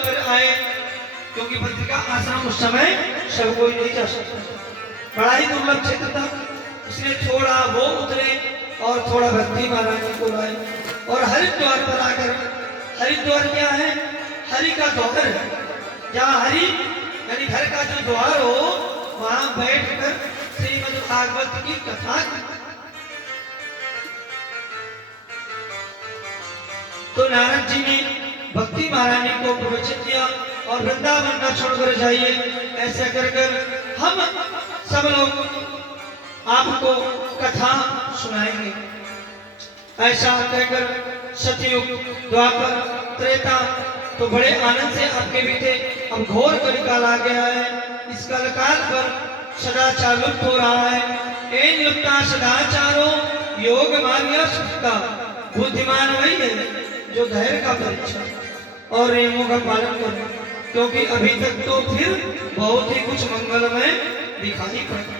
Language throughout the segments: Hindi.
कर आए, क्योंकि बद्रिका आश्रम उस समय सब कोई नहीं जा सकता, बड़ा ही दुर्लभ क्षेत्र था। इसलिए थोड़ा वो उतरे और थोड़ा भक्ति महारानी को लाए और हरिद्वार पर आकर, हरिद्वार क्या है? हरि का द्वार है। जहाँ हरि यानी घर का जो द्वार हो, वहां बैठकर श्रीमद् भागवत की कथा। तो नारद जी ने भक्ति महारानी को प्रवचन दिया और वृंदावन न छोड़कर जाइए, ऐसा कर कर हम सब लोग आपको कथा सुनाएंगे। ऐसा कहकर सतयुग, द्वापर, त्रेता तो बड़े आनंद से आपके भी थे। अब घोर कलिकाल आ गया है। इस कलकाल पर सदाचार लुप्त हो रहा है। एन लुप्ता सदाचारो योग मार्ग सुखता। बुद्धिमान वही है जो धैर्य का परीक्षा और नियमों का पालन करे, क्योंकि अभी तक तो फिर बहुत ही कुछ मंगलमय दिखाई पड़ता।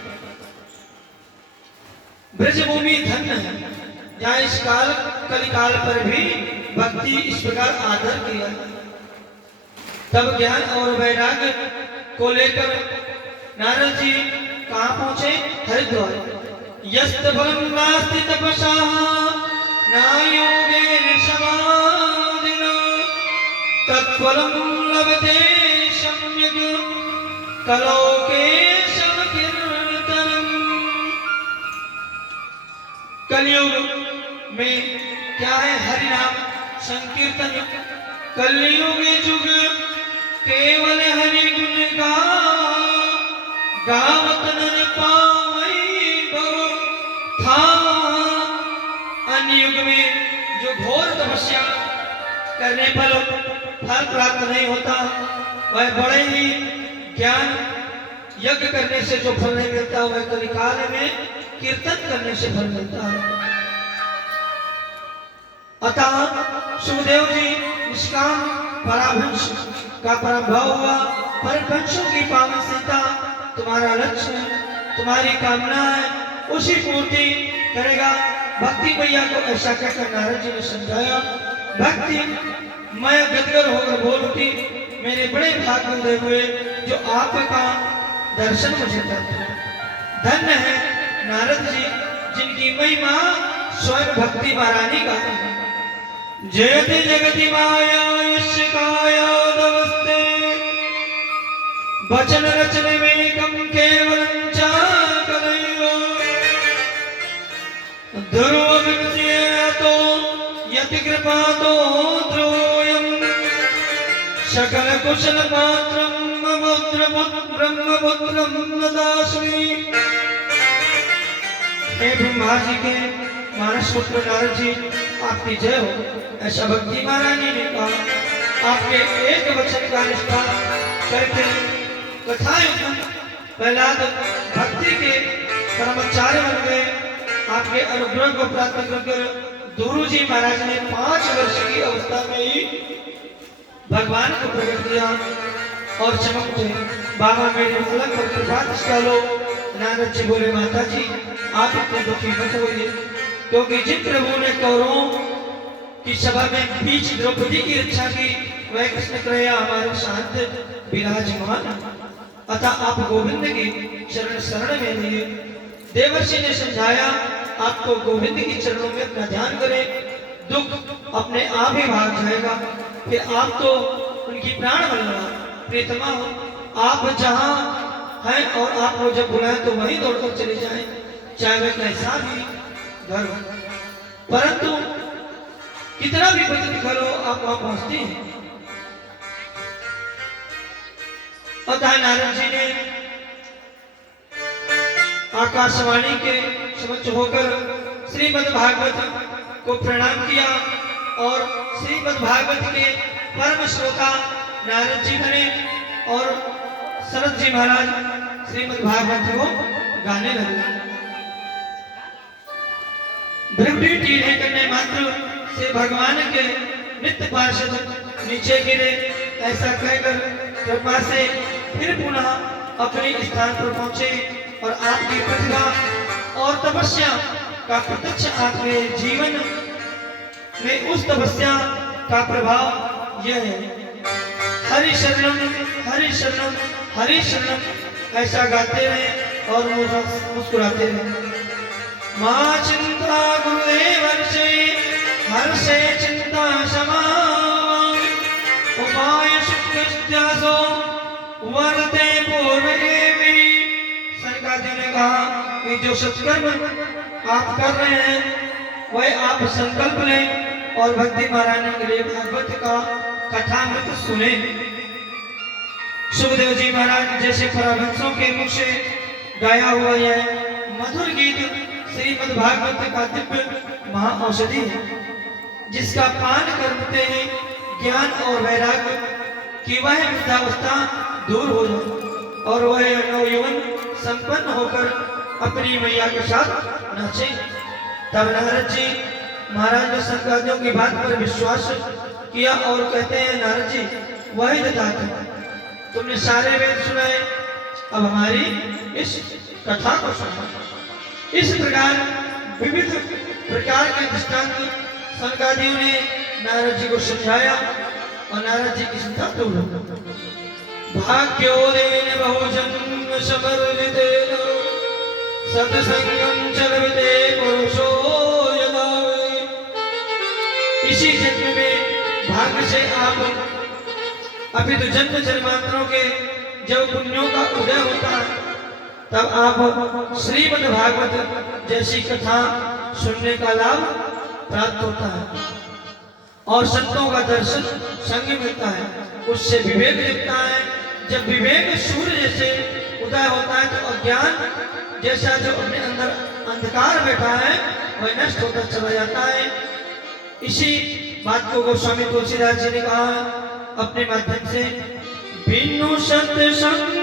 ब्रजभूमि धन्य है, जहाँ इस काल कलिकाल पर भी भक्ति इस प्रकार आदर किया। तब ज्ञान और वैराग्य को लेकर नारद जी कहाँ पहुंचे? हरिद्वार। यस्त फलम नास्ति तपसा न योगेन समाधिना तत्फलम लभते सम्यक कलोकेशम कीर्तनम। कलयुग में क्या है? हरि नाम संकीर्तन। कलयुग जुग केवल हरि गुण गावत नर पावई भव था। अन्य युग में जो घोर तपस्या करने पर फल प्राप्त नहीं होता, वह बड़े ही ज्ञान यज्ञ करने से जो फल नहीं मिलता, वह कलिकाल में कीर्तन करने से फल मिलता है। अतः सुखदेव जी निष्काम पराभंश का पराभव हुआ। परमहंसों की पावन सीता तुम्हारा लक्ष्य है, तुम्हारी कामना है, उसी पूर्ति करेगा। भक्ति मैया को ऐसा कहकर नारद जी ने समझाया। भक्ति मैं गदगद होकर बोल उठी, मेरे बड़े भाग्य उदय हुए जो आपका दर्शन मुझे करते। धन्य है नारद जी जिनकी महिमा स्वयं भक्ति महारानी का है। जयति जगति माया कायादवस्ते वचन रचने में कम केवलम चाकलैव ध्रुव विमृश्यतो यति कृपा तो ध्रुवोऽयं सकल कुशल पात्रं ब्रह्मपुत्रं नदास्मि। हे ब्रह्मा जी के मानस पुत्र नारद जी, आपकी जय हो। ऐसा भक्ति महारानी ने कहा। आपके एक वचन का निष्ठा करके कथाएं प्रहलाद भक्ति के परमाचार्य बन गए। आपके अनुग्रह को प्राप्त कर गुरु जी महाराज ने 5 वर्ष की अवस्था में ही भगवान को प्रकट किया और चमकते बाबा मेरे अलग पर कृपा डालो। नारद जी बोले, माता जी आप इतने दुखी मत होइए, क्योंकि जिन प्रभु ने कौरवों की सभा में बीच द्रौपदी की रक्षा की, वह कृष्ण कन्हैया हमारे साथ विराजमान। अतः आप गोविंद की शरण में रहिए। देवर्षि ने समझाया, आपको गोविंद की चरणों में अपना ध्यान करें, दुख अपने आप ही भाग जाएगा। फिर आप तो उनकी प्राण बलना प्रियतमा हो। आप जहाँ हैं और आपको जब बुलाएं तो वहीं दौड़कर चले जाएं, चाहे वह कैसा भी घर हो। परंतु कितना भी पतित घर हो, आप वहां पहुंचते हैं। अतः नारद जी ने आकाशवाणी के समक्ष होकर श्रीमद् भागवत को प्रणाम किया और श्रीमद् भागवत के परम श्रोता नारद जी बने और शरद जी महाराज श्रीमद् भागवत को गाने लगे। भ्रमटी टीढ़े करने मात्र से भगवान के नित्य पार्षद नीचे गिरे। ऐसा कहकर कृपा से फिर पुनः अपने स्थान पर पहुंचे और आपकी प्रतिभा और तपस्या का प्रत्यक्ष आपके जीवन में उस तपस्या का प्रभाव यह है। हरि शरणम हरि शरणम हरि शरणम ऐसा गाते रहे और मुस्कुराते रहे। माँ चिंता गुरुदेव हर्षे चिंता क्षमा उपाय शुक्लस्त्यासो वर्ते पूर्वे। सरकारियों ने कहा कि जो सत्कर्म आप कर रहे हैं वह आप संकल्प लें और भक्ति महारानी के लिए भागवत का कथामृत सुने। सुखदेव जी महाराज जैसे परमहंसों के मुख से गाया हुआ यह मधुर गीत श्रीमद् भागवत का दिव्य महाऔषधि है, जिसका पान करते ही ज्ञान और वैराग्य की वह वृद्धावस्था दूर हो जाए और वह नवयौवन संपन्न होकर अपनी मैया के साथ नाचे। तब नारद जी महाराज ने शंकराचार्यों की बात पर विश्वास किया और कहते हैं, नारद जी वही दाता तुमने सारे वेद सुनाए, अब हमारी इस कथा को सुना। इस प्रकार विविध प्रकार के दृष्टांत शंकराचार्यों ने नारद जी को समझाया और नारद जी की चिंता दूर हो। भाग्योदयेन बहुजन्म समर्जितेन सत्संगम चलते पुरुषो यदा। इसी जन्म में भाग्य से आप अभी तो जन्म जन्मांतरों के जब पुण्यों का उदय होता है तब आप श्रीमद् भागवत जैसी कथा सुनने का लाभ प्राप्त होता है और संतों का दर्शन संग मिलता है, उससे विवेक दिखता है। जब विवेक सूर्य जैसे उदय होता है तो अज्ञान जैसा जो अपने अंदर अंधकार बैठा है वह नष्ट होता चला जाता है। इसी बात को गोस्वामी तुलसीदास जी ने कहा अपने माध्यम से, बिनु सत्संग